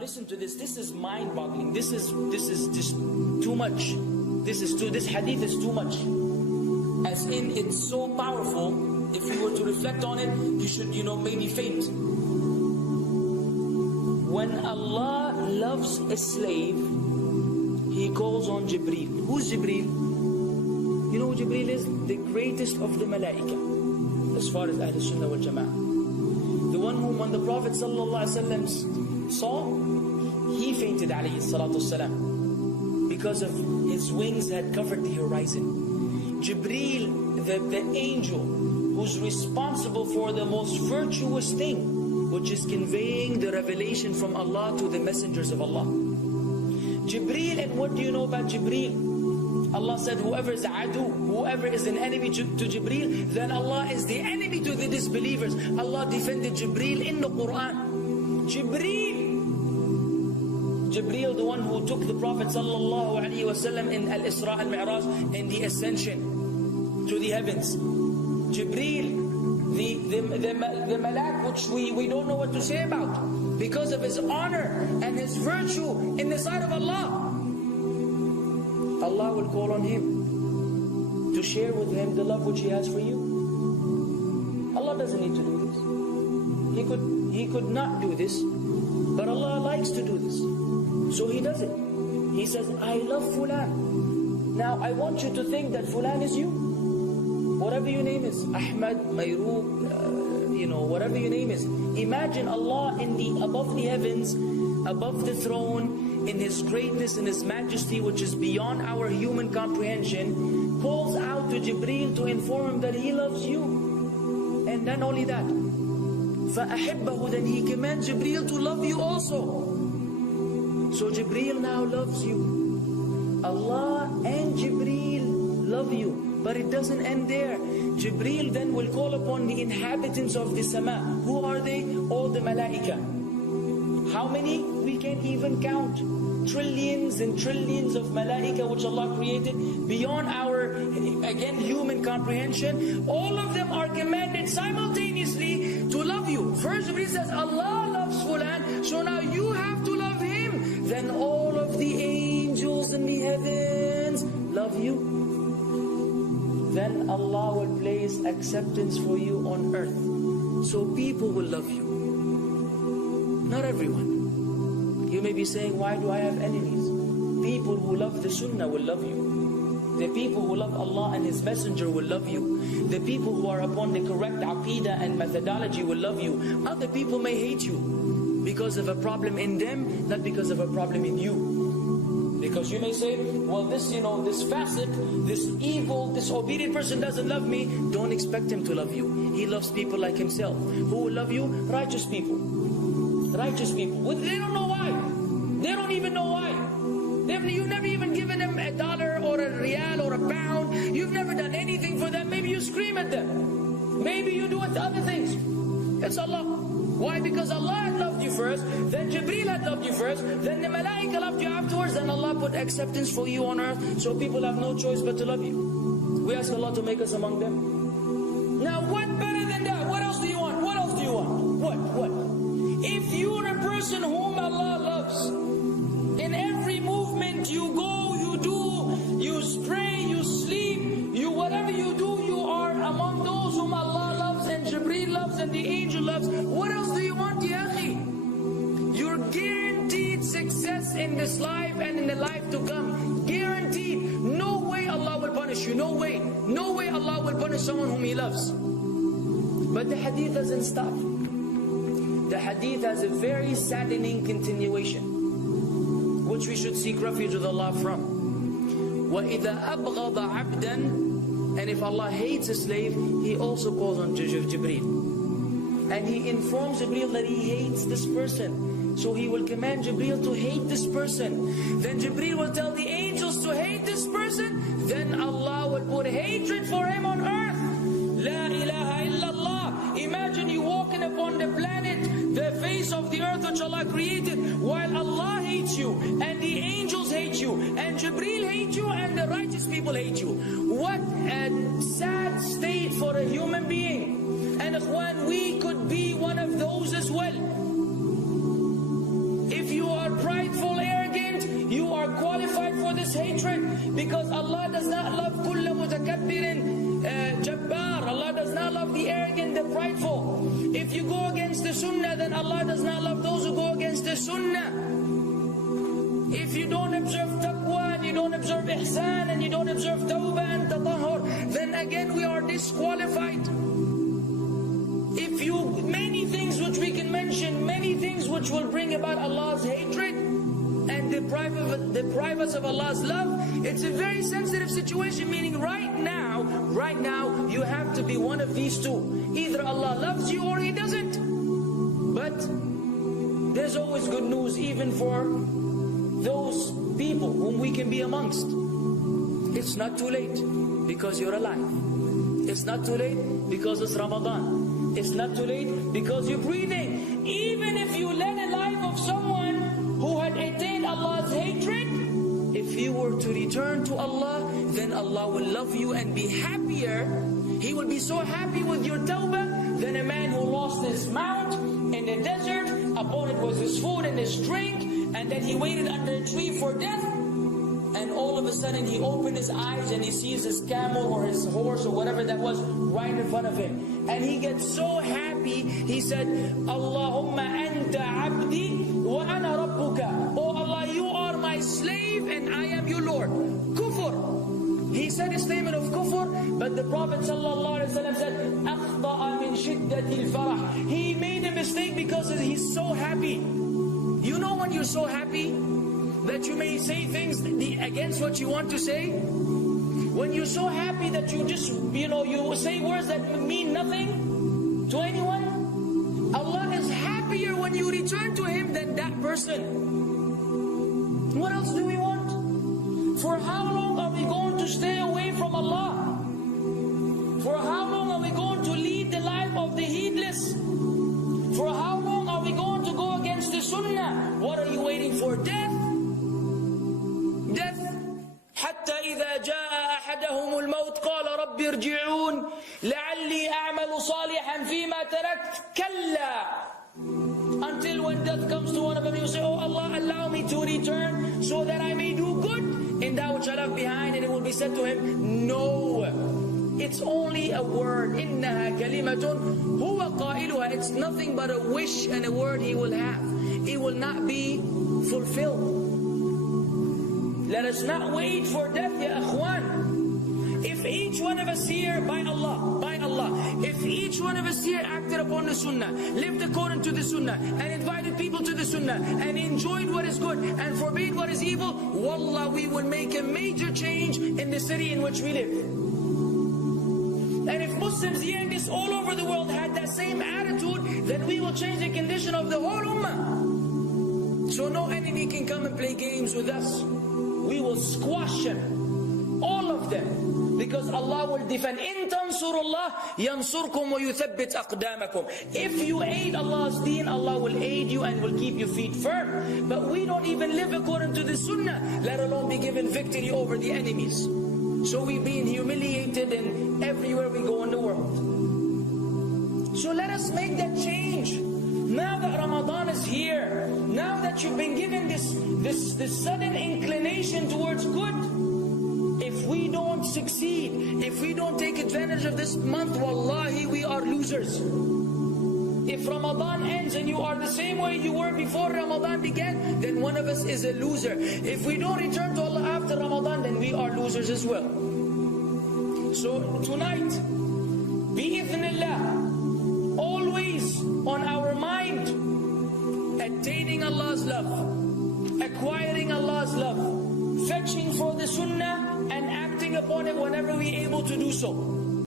Listen to this. This is mind-boggling. This is just too much. This hadith is too much. As in, it's so powerful. If you were to reflect on it, you should, maybe faint. When Allah loves a slave, He calls on Jibreel. Who's Jibreel? You know who Jibreel is? The greatest of the malaika, as far as Ahl Sunnah wal Jama'ah. The one whom when the Prophet ﷺ saw, he fainted alayhi salatu wasalam, because of his wings had covered the horizon. Jibreel, the angel who's responsible for the most virtuous thing, which is conveying the revelation from Allah to the messengers of Allah. Jibreel, and what do you know about Jibreel? Allah said, whoever is adu, whoever is an enemy to Jibreel, then Allah is the enemy to the disbelievers. Allah defended Jibreel in the Quran. Jibreel, the one who took the Prophet ﷺ in Al-Isra al-Mi'raj, in the ascension to the heavens. Jibreel, the malak, which we don't know what to say about, because of his honor and his virtue in the sight of Allah. Allah will call on him to share with him the love which He has for you. Allah doesn't need to do this. He could not do this, but Allah likes to do this, so He does it. He says, I love Fulan. Now I want you to think that Fulan is you. Whatever your name is, Ahmad, Mayroub, whatever your name is. Imagine Allah above the heavens, above the throne, in His greatness and His majesty, which is beyond our human comprehension, calls out to Jibreel to inform him that He loves you. And then only that, فَأَحِبَّهُ, then He commands Jibreel to love you also. So Jibreel now loves you. Allah and Jibreel love you. But it doesn't end there. Jibreel then will call upon the inhabitants of the sama. Who are they? All the malaika. How many? We can't even count. Trillions and trillions of malaika which Allah created beyond our, again, human comprehension. All of them are commanded simultaneously to love you. First Jibreel says, Allah loves Fulan, so now you have to love him. Then all of the angels in the heavens love you. Then Allah will place acceptance for you on earth. So people will love you. Not everyone. You may be saying, why do I have enemies? People who love the Sunnah will love you. The people who love Allah and His Messenger will love you. The people who are upon the correct aqidah and methodology will love you. Other people may hate you because of a problem in them, not because of a problem in you. Because you may say, well, this facet, this evil, disobedient person doesn't love me. Don't expect him to love you. He loves people like himself. Who will love you? Righteous people. Righteous people. They don't know why. They don't even know why. You've never even given them $1 or a rial or a pound. You've never done anything for them. Maybe you scream at them. Maybe you do other things. It's Allah. Why? Because Allah had loved you first, then Jibreel had loved you first, then the malaika loved you afterwards, then Allah put acceptance for you on earth, so people have no choice but to love you. We ask Allah to make us among them. Now what better than that? What else do you want? What else do you want? What? If you're a person whom Allah loves, in every movement you go, you do, you pray, you sleep, whatever you do, you are among those whom Allah loves and Jibreel loves and the angel loves. What else do you want, ya akhi? You're guaranteed success in this life and in the life to come. Guaranteed. No way Allah will punish you. No way. No way Allah will punish someone whom He loves. But the hadith doesn't stop. The hadith has a very saddening continuation, which we should seek refuge with Allah from. وَإِذَا أَبْغَضَ عَبْدًا, and if Allah hates a slave, He also calls on Jibreel. And He informs Jibreel that He hates this person. So He will command Jibreel to hate this person. Then Jibreel will tell the angels to hate this person. Then Allah will put hatred for him on earth. La ilaha illallah. Imagine you walking upon the planet, the face of the earth which Allah created, while Allah hates you, and the angels hate you, and Jibreel hates you, and the righteous people hate you. What a sad state for a human being. And ikhwan, we could be one of those as well. If you are prideful, arrogant, you are qualified for this hatred, because Allah does not love kulla mutakabbirin jabbar. Allah does not love the arrogant, the prideful. If you go against the sunnah, then Allah does not love those who go against the sunnah. If you don't observe taqwa, and you don't observe ihsan, and you don't observe tawbah and tatahur, then again we are disqualified. If you, many things which we can mention, many things which will bring about Allah's hatred and deprive us of Allah's love. It's a very sensitive situation, meaning right now, you have to be one of these two. Either Allah loves you or He doesn't. But there's always good news, even for those people whom we can be amongst. It's not too late because you're alive. It's not too late because it's Ramadan. It's not too late because you're breathing. Even if you led a life of someone who had attained Allah's hatred, if you were to return to Allah, then Allah will love you and be happier. He will be so happy with your tawbah than a man who lost his mount in the desert. Upon it was his food and his drink, and then he waited under a tree for death. And all of a sudden he opened his eyes and he sees his camel or his horse or whatever that was right in front of him. And he gets so happy, he said, Allahumma anta abdi wa ana rabbuka. Oh Allah, you are my slave and I am your Lord. Kufr. He said a statement of kufr, but the Prophet ﷺ said, أَخْطَأَ مِنْ شِدَّةِ الْفَرَحِ. He made a mistake because he's so happy. You know when you're so happy that you may say things against what you want to say? When you're so happy that you just, you say words that mean nothing to anyone? Allah is happier when you return to Him than that person. What else do we want? For how long are we going to stay away from Allah? For how long are we going to lead the life of the heedless? For how long are we going to go against the sunnah? What are you waiting for? Death? Death. حتى إذا جاء أحدهم الموت قال رب ارجعون لعلي أعمل صالحا فيما تركت كلا. Until when death comes to one of them, you say, oh Allah, allow me to return so that I may do good in that which I left behind. And it will be said to him, no, it's only a word. إنها كلمة هو قائلها. It's nothing but a wish and a word he will have. It will not be fulfilled. Let us not wait for death, ya akhwan. If each one of us here, by Allah, if each one of us here acted upon the sunnah, lived according to the sunnah, and invited people to the sunnah, and enjoyed what is good, and forbade what is evil, wallah, we will make a major change in the city in which we live. And if Muslims here and this all over the world had that same attitude, then we will change the condition of the whole ummah. So no enemy can come and play games with us. We will squash them, all of them. Because Allah will defend. إِن تَنْصُرُ اللَّهِ يَنْصُرْكُمْ وَيُثَبِّتْ أَقْدَامَكُمْ. If you aid Allah's deen, Allah will aid you and will keep your feet firm. But we don't even live according to the sunnah, let alone be given victory over the enemies. So we're being humiliated in everywhere we go in the world. So let us make that change. Now that Ramadan is here, now that you've been given this sudden inclination towards good, if we don't succeed, if we don't take advantage of this month, wallahi, we are losers. If Ramadan ends and you are the same way you were before Ramadan began, then one of us is a loser. If we don't return to Allah after Ramadan, then we are losers as well. So tonight, bi'idhnillah, always on our mind, attaining Allah's love, acquiring Allah's love, fetching for the sunnah and acting upon it whenever we're able to do so.